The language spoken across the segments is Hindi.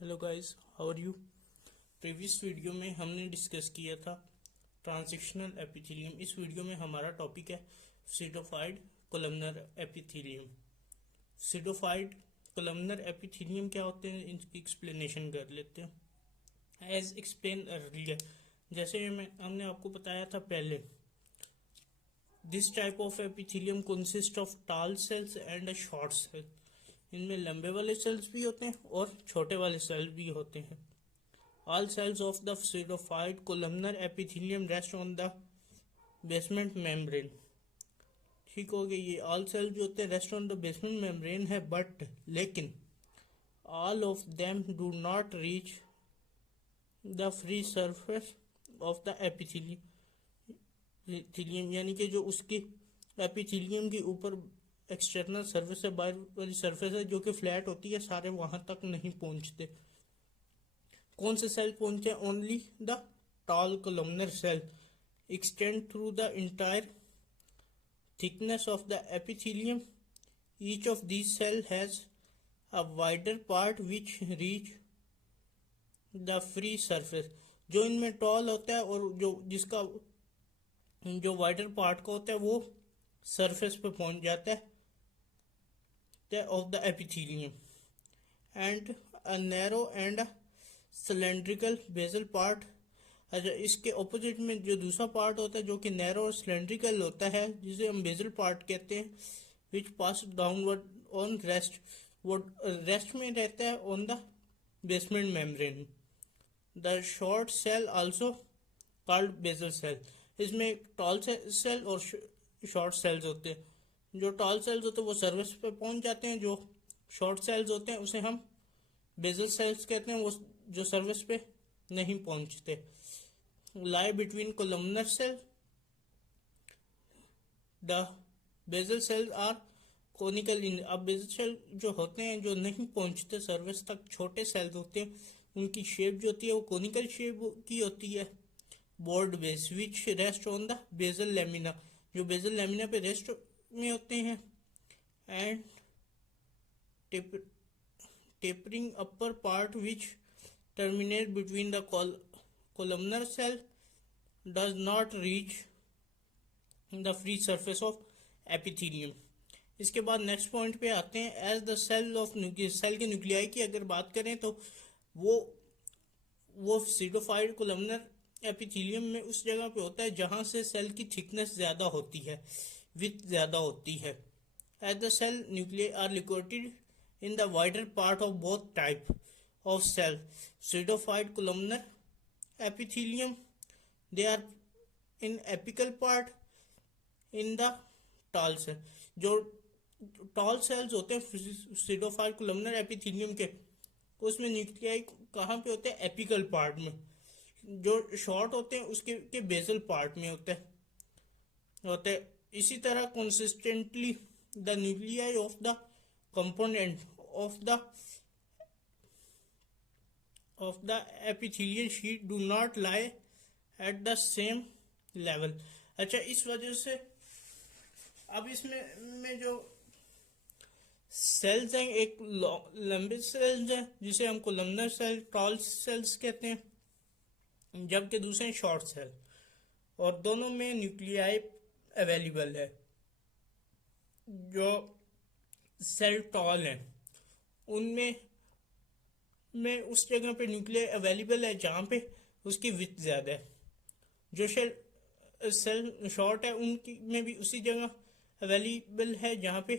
Hello guys, how are you. Previous video में हमने डिस्कस किया था ट्रांजिशनल एपिथेलियम। इस वीडियो में हमारा टॉपिक है सीडोफाइड कोलमनर एपिथेलियम। सीडोफाइड कोलमनर एपिथेलियम क्या होते हैं, इनकी एक्सप्लेनेशन कर लेते हैं। एज एक्सप्लेन अर्लियर, जैसे हमने आपको बताया था पहले, this type of epithelium consist of टाल सेल्स एंड शॉर्ट सेल्स। इनमें लंबे वाले सेल्स भी होते हैं और छोटे वाले सेल्स भी होते हैं। All cells of the pseudostratified columnar epithelium rest on the basement membrane. ठीक हो गया, ये ऑल सेल्स जो होते हैं rest on the basement membrane है, बट लेकिन all of them do not reach the free surface of the epithelium, यानी कि जो उसकी एपिथेलियम के ऊपर एक्सटर्नल सरफेस है, बाहर वाली सरफेस है जो कि फ्लैट होती है, सारे वहां तक नहीं पहुंचते। कौन से सेल पहुंचे? Only the tall columnar cell extend through the entire thickness of the epithelium. Each of these cell has a wider part which reach the free surface. जो इनमें टॉल होता है और जो वाइडर पार्ट का होता है वो सरफेस पे पहुंच जाता है of the epithelium, and a narrow and cylindrical basal part। अच्छा, इसके ऑपोजिट में जो दूसरा पार्ट होता है जो कि नैरो और सिलेंड्रिकल होता है, जिसे हम बेसल पार्ट कहते हैं, which pass downward on rest, वो रेस्ट में रहता है on the basement membrane. The short cell also called basal cell. इसमें टॉल सेल और शॉर्ट सेल्स होते हैं। जो टॉल सेल्स होते हैं वो सरफेस पे पहुंच जाते हैं, जो शॉर्ट सेल्स होते हैं उसे हम बेसल सेल्स कहते हैं, वो जो सरफेस पे नहीं पहुंचते। Lie between columnar cell, the basal cells are conical in. अब बेसल सेल जो होते हैं, जो नहीं पहुंचते सरफेस तक, छोटे सेल्स होते हैं, उनकी शेप जो होती है वो कोनिकल शेप की होती है। Board base which rest on the basal lamina, जो बेसल लेमिना पे रेस्ट में होते हैं। And tapering upper part which terminate between the columnar cell does not reach the free surface of epithelium. इसके बाद नेक्स्ट पॉइंट पे आते हैं। As the cell of cell के न्यूक्लियाई की अगर बात करें तो वो सीडोफाइड कोलमनर एपिथेलियम में उस जगह पे होता है जहां से सेल की थिकनेस ज्यादा होती है, विड्थ ज्यादा होती है। As the cell nuclei are located in the wider part of both type of cell, pseudostratified columnar epithelium, they are in apical part in the tall cell. जो टॉल सेल्स होते हैं सीडोफाइड कोलमनर एपिथेलियम के, उसमें न्यूक्लियाई कहाँ पे होते हैं? एपिकल पार्ट में। जो शॉर्ट होते हैं उसके बेसल पार्ट में होते हैं। इसी तरह consistently the nuclei of the component of the epithelial sheet do not lie at the same level. अच्छा, इस वजह से अब इसमें जो सेल्स हैं, एक लंबे सेल्स हैं जिसे हम कोलमनर सेल, टॉल सेल्स कहते हैं, जबकि दूसरे शॉर्ट सेल, और दोनों में न्यूक्लियाई अवेलेबल है। जो सेल टॉल है उनमें उस जगह पे न्यूक्लियाई अवेलेबल है जहाँ पे उसकी विड्थ ज़्यादा है। जो सेल शॉर्ट है उनकी में भी उसी जगह अवेलेबल है जहाँ पे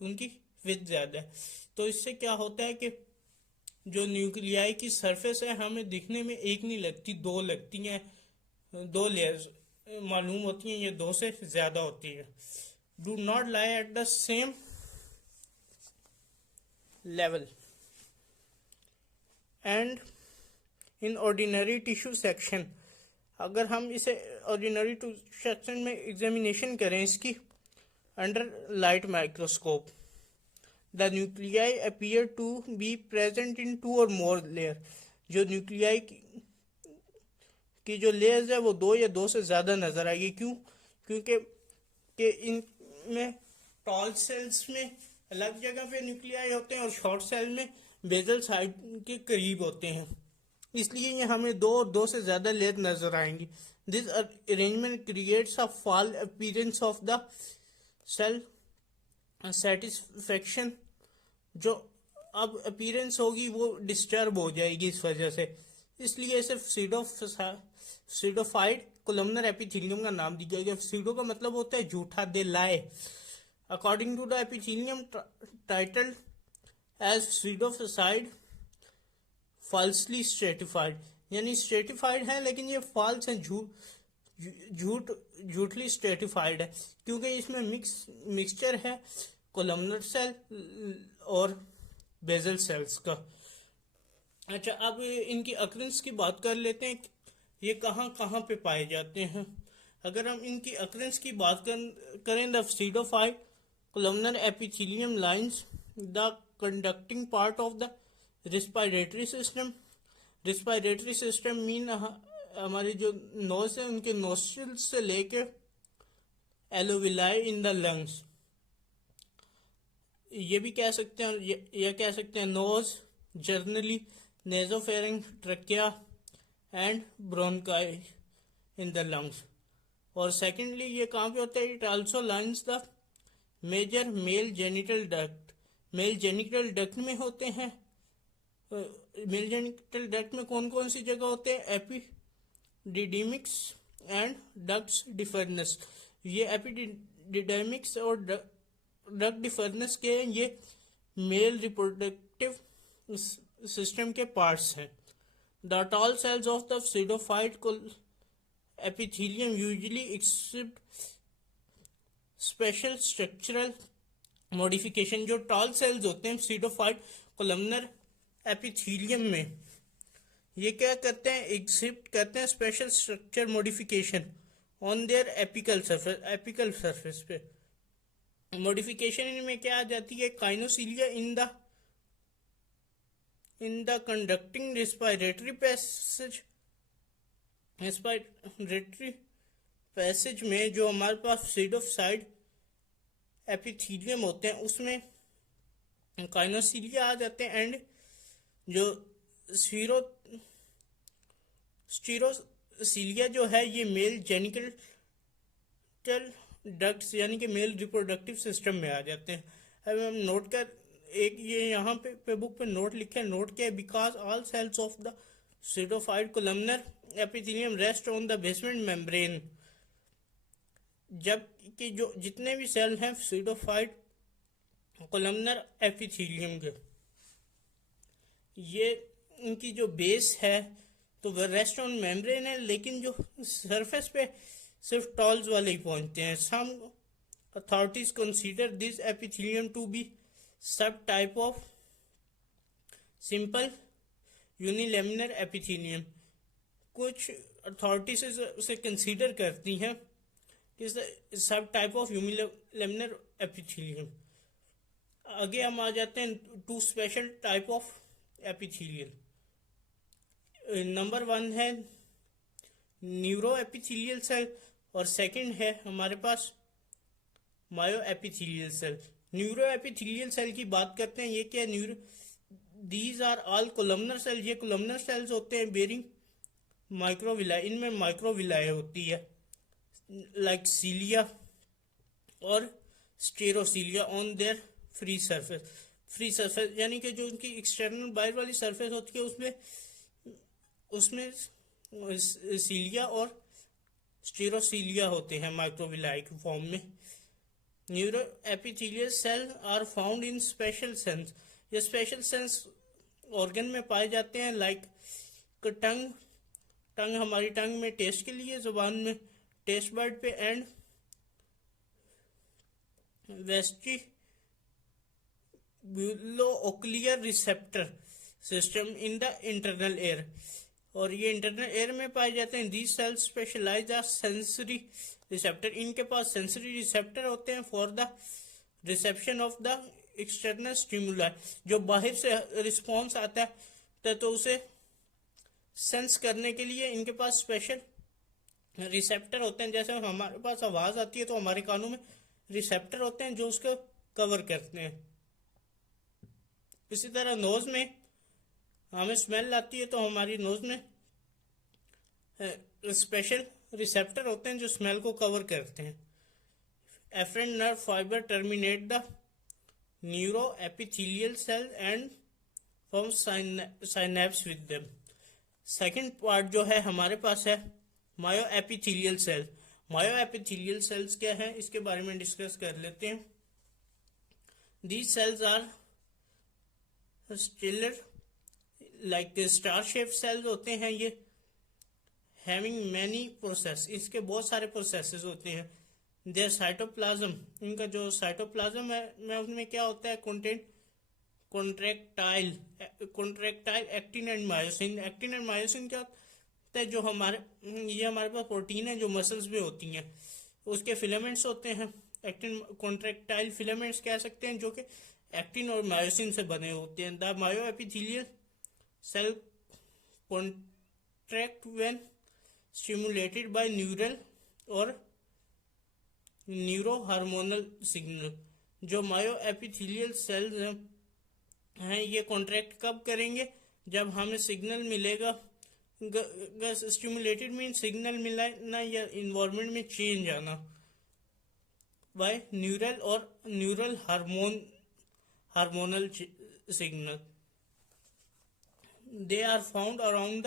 उनकी विड्थ ज़्यादा है। तो इससे क्या होता है कि जो न्यूक्लियाई की सरफेस है हमें दिखने में एक नहीं लगती, दो लगती हैं, दो लेयर्स मालूम होती हैं, ये दो से ज्यादा होती है। Do not lie at the same level. And in ordinary tissue section, अगर हम इसे ऑर्डिनरी टिश्यू सेक्शन में एग्जामिनेशन करें इसकी under light microscope, the nuclei appear to be present in 2 और मोर लेयर। जो न्यूक्लियाई की जो लेयर्स है वो 2 या 2 से ज्यादा नजर आएगी। क्यों? क्योंकि इनमें टॉल सेल्स में अलग जगह पे न्यूक्लियाई होते हैं और शॉर्ट सेल में बेजल साइड के करीब होते हैं, इसलिए ये हमें दो और दो से ज़्यादा लेयर नजर आएंगी। This arrangement creates a fall appearance of the cell satisfaction. जो अब अपीयरेंस होगी वो डिस्टर्ब हो जाएगी इस वजह से, इसलिए इसे सीडोफाइड कोलमनर एपिथेलियम का नाम दिया गया। सीडो का मतलब होता है झूठा, they lie. According to the epithelium title as pseudostratified falsely stratified, यानी स्ट्रेटिफाइड है लेकिन ये फॉल्स है, झूठली स्ट्रेटिफाइड है, क्योंकि इसमें मिक्सचर है कोलमनर सेल और बेजल सेल्स का। अच्छा, अब इनकी अक्रेंस की बात कर लेते हैं, ये कहाँ कहाँ पे पाए जाते हैं। अगर हम इनकी अक्रेंस की बात करें, the pseudostratified columnar epithelium lines the conducting part of the respiratory system. Respiratory system mean हमारी जो नोज है, उनके नोस्ट्रिल्स से लेके एलोविलाई इन द लंग्स, ये भी कह सकते हैं, या कह सकते हैं nose, generally nasopharynx, trachea and bronchi in the lungs. और सेकेंडली ये कहाँ पे होता है, it also lines the major male genital duct. Male genital duct में होते हैं, मेल जेनिटल डक्ट में कौन कौन सी जगह होते हैं, एपिडिडिमिक्स एंड डक्ट्स डिफरनस। ये एपिडिडिमिक्स और डक्ट डिफरनस के ये मेल रिप्रोडक्टिव सिस्टम के पार्ट्स हैं। The tall cells of the pseudostratified epithelium usually exhibit special structural modification. जो टॉल सेल्स होते हैं सीडोफाइट कोलमनर एपिथेलियम में, ये क्या करते हैं, एग्जिबिट करते हैं special structure modification on their apical surface पे। मॉडिफिकेशन इनमें क्या आ जाती है, kinocilia in the conducting respiratory passage में जो हमारे पास सीडोफाइड एपिथेलियम होते हैं उसमें काइनोसिलिया आ जाते हैं, एंड जो स्टीरोसिलिया जो है ये मेल जेनिटल डक्ट्स यानी कि मेल रिप्रोडक्टिव सिस्टम में आ जाते हैं। अब हम नोट कर एक ये यहाँ पे बुक पे नोट लिखे, नोट किया, because all cells of the pseudostratified columnar epithelium rest on the basement membrane. जबकि जो जितने भी सेल हैं सीडोफाइड कोलमनर एपिथेलियम के, ये इनकी जो बेस है तो वह रेस्ट ऑन मेम्ब्रेन है, लेकिन जो सरफेस पे सिर्फ टॉल्स वाले ही पहुंचते हैं। Some authorities consider this epithelium to be sub type of simple unilaminar epithelium. कुछ अथॉरिटीज उसे कंसीडर करती हैं कि सब टाइप ऑफ यूनिलेमिनर एपिथेलियम। आगे हम आ जाते हैं to special type of epithelial. Number 1 है न्यूरो एपिथेलियल सेल और सेकंड है हमारे पास myo epithelial cell. Neuro epithelial cell की बात करते हैं, ये क्या neuro, these are all columnar cell. ये कोलमनर सेल्स होते हैं बेरिंग माइक्रोविलाई, इनमें माइक्रोविलाई होती है, लाइक सीलिया और स्टेरोसीलिया ऑन देयर फ्री सरफेस यानी कि जो उनकी एक्सटर्नल बाहर वाली सरफेस होती है उसमें सीलिया और स्टेरोसीलिया होते हैं माइक्रोविलाई के फॉर्म में। Neuro epithelial cell are found in special sense. ये स्पेशल सेंस ऑर्गन में पाए जाते हैं, लाइक टंग हमारी टंग में टेस्ट के लिए, जुबान में टेस्ट बर्ड पे, and vestibulocochlear receptor system in the internal ear. और ये इंटरनल एयर में पाए जाते हैं। These cells specialize are sensory receptor. इनके पास सेंसरी रिसेप्टर होते हैं for the reception of the external stimuli. जो बाहर से रिस्पॉन्स आता है तो उसे सेंस करने के लिए इनके पास स्पेशल रिसेप्टर होते हैं। जैसे हमारे पास आवाज आती है तो हमारे कानों में रिसेप्टर होते हैं जो उसको कवर करते हैं। इसी तरह नोज में हमें स्मेल आती है तो हमारी नोज में स्पेशल रिसेप्टर होते हैं जो स्मेल को कवर करते हैं। Afferent nerve fibre terminate the neuro epithelial cell and form synapse with them. Second part जो है हमारे पास है myo epithelial cell. Myo epithelial cells क्या है, इसके बारे में डिस्कस कर लेते हैं। These cells are stellar like star shape cells होते हैं ये, हैविंग मैनी प्रोसेस, इसके बहुत सारे प्रोसेसेस होते हैं। देयर साइटोप्लाज्म, इनका जो साइटोप्लाज्म है में उसमें क्या होता है, content contractile actin and myosin. Actin and myosin क्या होता है, जो हमारे पास प्रोटीन है जो मसल्स में होती हैं, उसके फिलामेंट्स होते हैं। एक्टिन कॉन्ट्रैक्टाइल फिलामेंट्स कह सकते हैं जो कि एक्टिन और मायोसिन से बने होते हैं। The myo epithelial cell contract when stimulated by neural और न्यूरो हार्मोनल सिग्नल। जो मायो एपिथेलियल सेल्स हैं ये कॉन्ट्रैक्ट कब करेंगे, जब हमें सिग्नल मिलेगा। स्टिमुलेटेड मीन सिग्नल मिलना या इन्वायरमेंट में चेंज आना बाय न्यूरल और neural hormonal signal. They are found around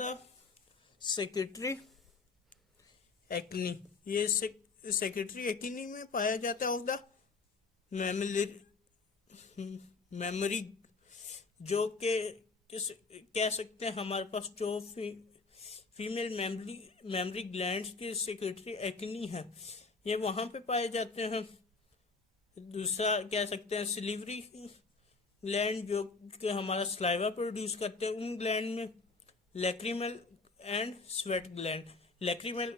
the secretory acini. ये सेक्रेटरी एक्नी में पाया जाता है ऑफ द मेमोरी, जो के कह सकते हैं हमारे पास जो फीमेल मेमोरी ग्लैंड्स के सेक्रेटरी एक्नी है ये वहाँ पे पाए जाते हैं। दूसरा कह सकते हैं सिलिवरी ग्लैंड जो कि हमारा स्लाइवा प्रोड्यूस करते हैं, उन ग्लैंड में lacrimal and sweat gland. Lacrimal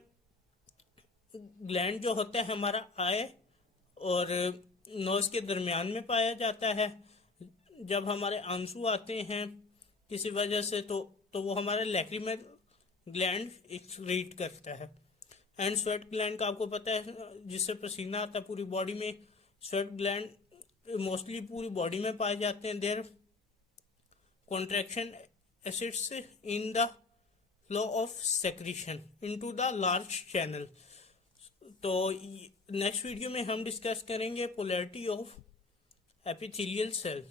gland जो होता है हमारा आई और नोज के दरमियान में पाया जाता है। जब हमारे आंसू आते हैं किसी वजह से तो वो हमारा लैक्रिमल ग्लैंड एक्सक्रीट करता है। एंड स्वेट ग्लैंड का आपको पता है जिससे पसीना आता है पूरी बॉडी में, स्वेट ग्लैंड मोस्टली पूरी बॉडी में पाए जाते हैं। Their contraction acids in the flow of secretion into the large channel. तो नेक्स्ट वीडियो में हम डिस्कस करेंगे पोलैरिटी ऑफ एपिथेलियल सेल।